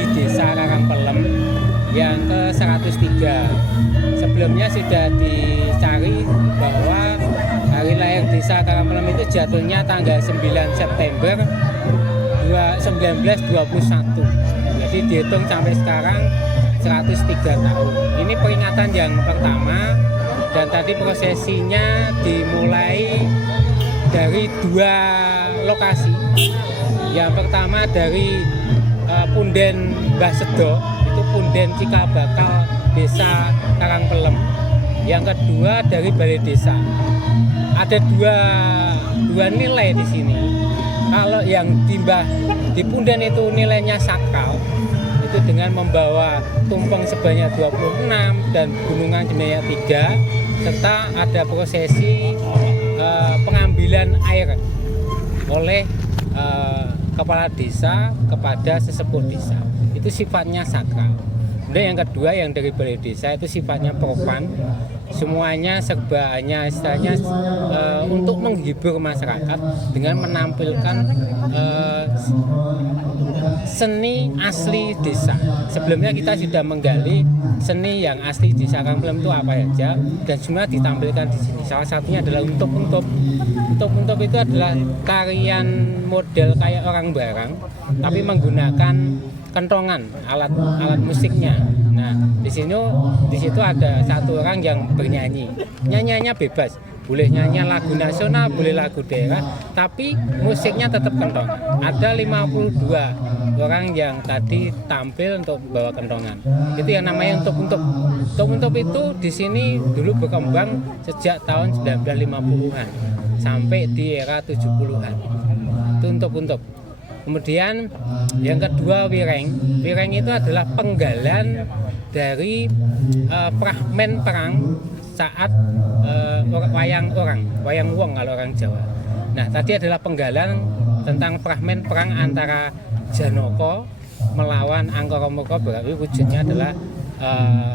di Desa Karangpelem yang ke-103. Sebelumnya sudah dicari bahwa hari lahir Desa Karangpelem itu jatuhnya tanggal 9 September 1921. Jadi dihitung sampai sekarang 103 tahun. Ini peringatan yang pertama, dan tadi prosesinya dimulai dari 2 lokasi. Yang pertama dari Punden Mbah Sedo, itu Punden Cikabakal Desa Karangpelem. Yang kedua dari Balai Desa. Ada dua nilai di sini. Kalau yang di Punden itu nilainya sakral, itu dengan membawa tumpeng sebanyak 26 dan gunungan sebanyak 3, serta ada prosesi pengambilan air oleh kepala desa kepada sesepuh desa. Itu sifatnya sakral. Kemudian yang kedua yang dari Balai Desa itu sifatnya propan. Semuanya serba hanya istilahnya untuk menghibur masyarakat dengan menampilkan seni asli desa. Sebelumnya kita sudah menggali seni yang asli di Karangpelem itu apa saja, dan semua ditampilkan di sini. Salah satunya adalah untup-untup. Untup-untup itu adalah tarian model kayak orang barang, tapi menggunakan kentongan, alat musiknya. Nah, di situ ada satu orang yang bernyanyi. Nyanyiannya bebas. Boleh nyanyi lagu nasional, boleh lagu daerah, tapi musiknya tetap kentongan. Ada 52 orang yang tadi tampil untuk bawa kentongan. Itu yang namanya untup-untup. Untup-untup itu di sini dulu berkembang sejak tahun 1950-an sampai di era 70-an. Itu untup-untup. Kemudian yang kedua wireng. Wireng itu adalah penggalan dari fragmen perang saat wayang wong kalau orang Jawa. Nah, tadi adalah penggalan tentang fragmen perang antara Janaka melawan Angkara-murka, berarti wujudnya adalah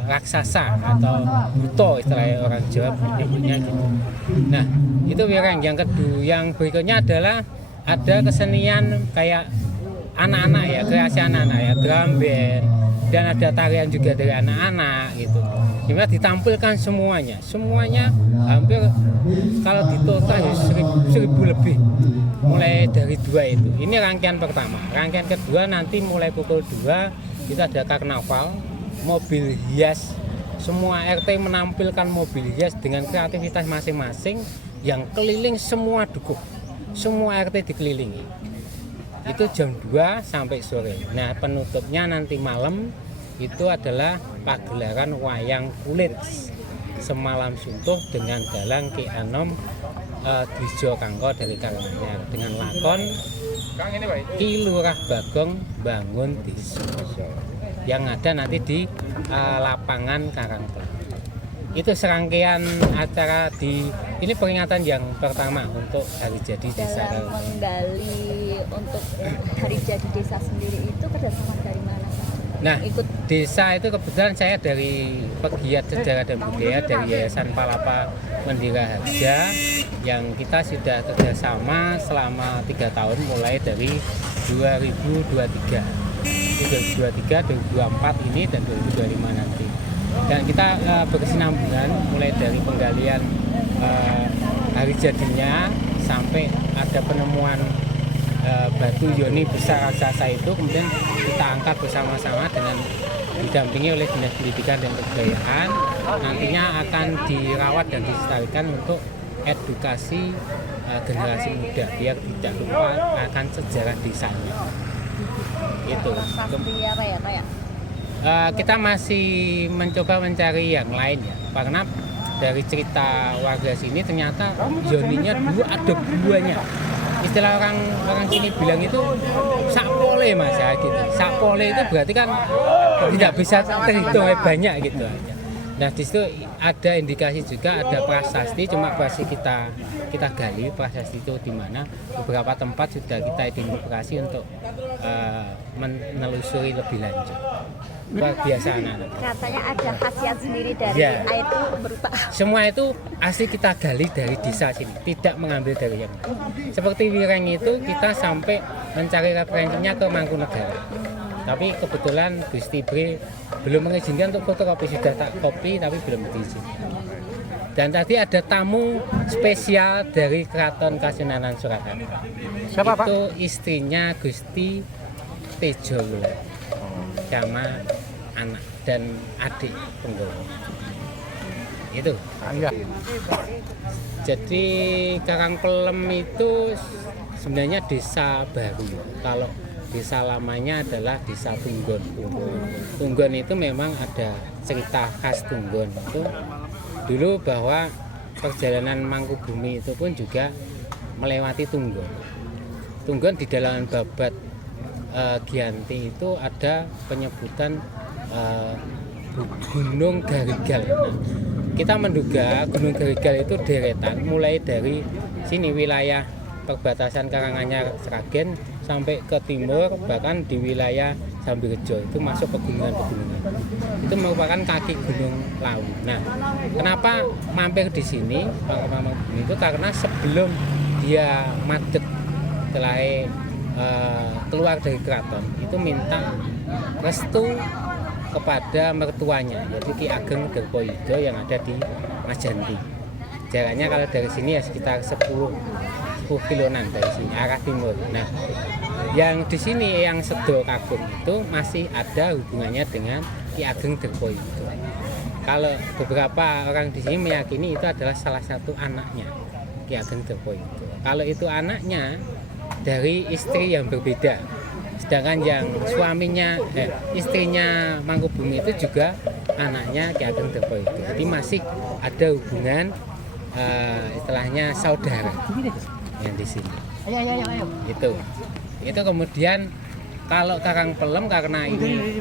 raksasa atau buto istilahnya orang Jawa menyebutnya gitu. Nah, itu wireng. Yang kedua, yang berikutnya adalah ada kesenian kayak anak-anak ya, kreasi anak-anak ya, drum band, dan ada tarian juga dari anak-anak gitu. Dimana ditampilkan semuanya hampir kalau ditotal ya 1000 lebih, mulai dari 2 itu. Ini rangkaian pertama. Rangkaian kedua nanti mulai pukul 2 kita ada karnaval, mobil hias. Semua RT menampilkan mobil hias dengan kreativitas masing-masing yang keliling semua dukuh. Semua RT dikelilingi. Itu jam 2 sampai sore. Nah, penutupnya nanti malam itu adalah pagelaran wayang kulit semalam suntuh dengan dalang Ki Anom Dwijo Kangko dari Karanganyar dengan lakon Ki Lurah Bagong Bangun Desa yang ada nanti di lapangan Karangpelem. Itu serangkaian acara ini peringatan yang pertama untuk hari jadi desa. Dalam menggali untuk hari jadi desa sendiri itu kerjasama dari mana? Nah, desa itu kebetulan saya dari pegiat sejarah dan budaya dari Yayasan Palapa Mendira Harja yang kita sudah kerjasama selama 3 tahun mulai dari 2023, 2024 ini dan 2025 nanti. Dan kita berkesinambungan mulai dari penggalian hari jadinya sampai ada penemuan batu yoni besar raksasa itu, kemudian kita angkat bersama-sama dengan didampingi oleh Dinas Pendidikan dan Kebudayaan. Nantinya akan dirawat dan dilestarikan untuk edukasi generasi muda biar tidak lupa akan sejarah desanya. Itu. Kita masih mencoba mencari yang lain ya, karena dari cerita warga sini ternyata yoninya dulu ada buahnya. Istilah orang sini bilang itu sakpole mas ya gitu. Sakpole itu berarti kan tidak bisa terhitung banyak gitu aja. Nah di situ ada indikasi juga ada prasasti, cuma masih kita gali prasasti itu di mana. Beberapa tempat sudah kita identifikasi untuk menelusuri lebih lanjut. Luar biasa anak-anak. Katanya ada khasiat sendiri dari ya. air itu berupa. Semua itu asli kita gali dari desa sini, tidak mengambil dari yang lain. Seperti wireng itu kita sampai mencari referensinya ke Mangkunegaran. Tapi kebetulan Gusti Bre belum mengizinkan untuk fotokopi, sudah tak kopi tapi belum diizinkan. Dan tadi ada tamu spesial dari Keraton Kasunanan Surakarta. Siapa, Pak? Itu istrinya Gusti Tejo Wulan sama anak dan adik Penggawa. Itu. Iya. Jadi Karangpelem itu sebenarnya desa baru. Kalau desa lamanya adalah desa Tunggon. Tunggon itu memang ada cerita khas Tunggon itu dulu bahwa perjalanan Mangkubumi itu pun juga melewati Tunggon. Tunggon di dalam babat Giyanti itu ada penyebutan Gunung Garigal. Nah, kita menduga Gunung Garigal itu deretan mulai dari sini wilayah perbatasan Karanganyar Sragen sampai ke timur, bahkan di wilayah Sambirejo itu masuk pegunungan-pegunungan. Itu merupakan kaki Gunung Lawu. Nah, kenapa mampir di sini Mangkubumi itu karena sebelum dia madeg setelah keluar dari keraton itu minta restu kepada mertuanya, yaitu Ki Ageng Derpoyudo yang ada di Majanti. Jaraknya kalau dari sini ya sekitar 10 kilonan dari sini arah timur. Nah, yang di sini yang Sedo Kagung itu masih ada hubungannya dengan Ki Ageng Derpoyudo. Kalau beberapa orang di sini meyakini itu adalah salah satu anaknya Ki Ageng Derpoyudo. Kalau itu anaknya dari istri yang berbeda. Sedangkan yang suaminya, istrinya Mangkubumi itu juga anaknya Ki Ageng Derpoyudo. Jadi masih ada hubungan istilahnya saudara yang di sini. Itu kemudian kalau Karangpelem karena ini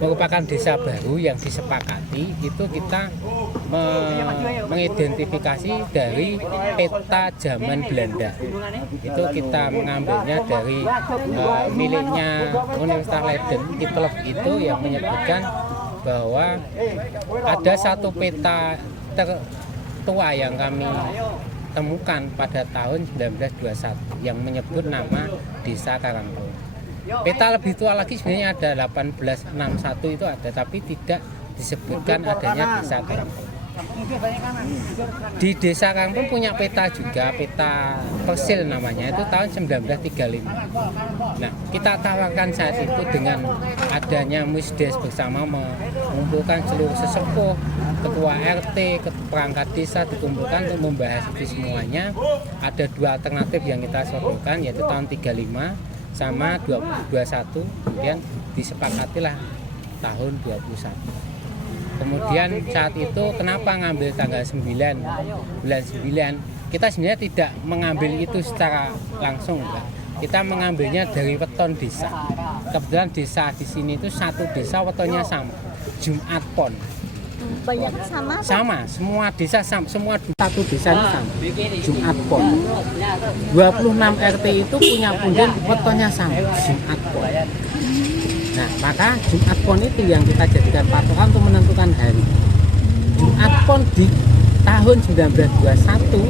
merupakan desa baru yang disepakati, itu kita mengidentifikasi dari peta zaman Belanda. Itu kita mengambilnya dari miliknya Universitas Leiden, Kitlog itu yang menyebutkan bahwa ada satu peta tertua yang kami temukan pada tahun 1921 yang menyebut nama Desa Karangpelem. Peta lebih tua lagi sebenarnya ada 1861 itu ada, tapi tidak disebutkan adanya Desa Karangpelem. Di Desa Karangpelem punya peta juga, peta persil namanya, itu tahun 1935. Nah, kita tawarkan saat itu dengan adanya Musdes bersama mengumpulkan seluruh sesepuh, ketua RT, perangkat desa dikumpulkan untuk membahas itu semuanya. Ada dua alternatif yang kita sodorkan, yaitu tahun 35 sama 21, kemudian disepakatilah tahun 21. Kemudian saat itu kenapa ngambil tanggal 9 bulan 9? Kita sebenarnya tidak mengambil itu secara langsung, enggak. Kita mengambilnya dari weton desa. Kebetulan desa di sini itu satu desa wetonnya sama, Jumat Pon. Banyak sama? Sama, semua desa sama, semua satu desa itu sama, Jumat Pon. 26 RT itu punya punden wetonnya sama, Jumat Pon. Nah, maka Jumat Pon itu yang kita jadikan patokan untuk menentukan hari. Jumat Pon di tahun 1921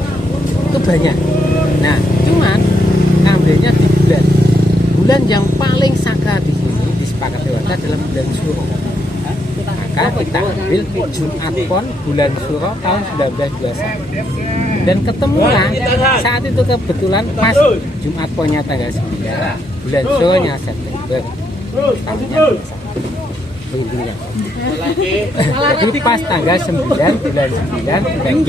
itu banyak. Nah, cuman ngambilnya di bulan yang paling sakral di sini disepakati warga adalah bulan Suro. Maka kita ambil Jumat Pon bulan Suro tahun 1921. Dan ketemulah saat itu kebetulan pas Jumat Ponnya tanggal 9, bulan Suronya September. Jadi pas tanggal 9 bulan 9